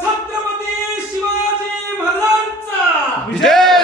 छत्रपती शिवाजी महाराजांचा. विजय!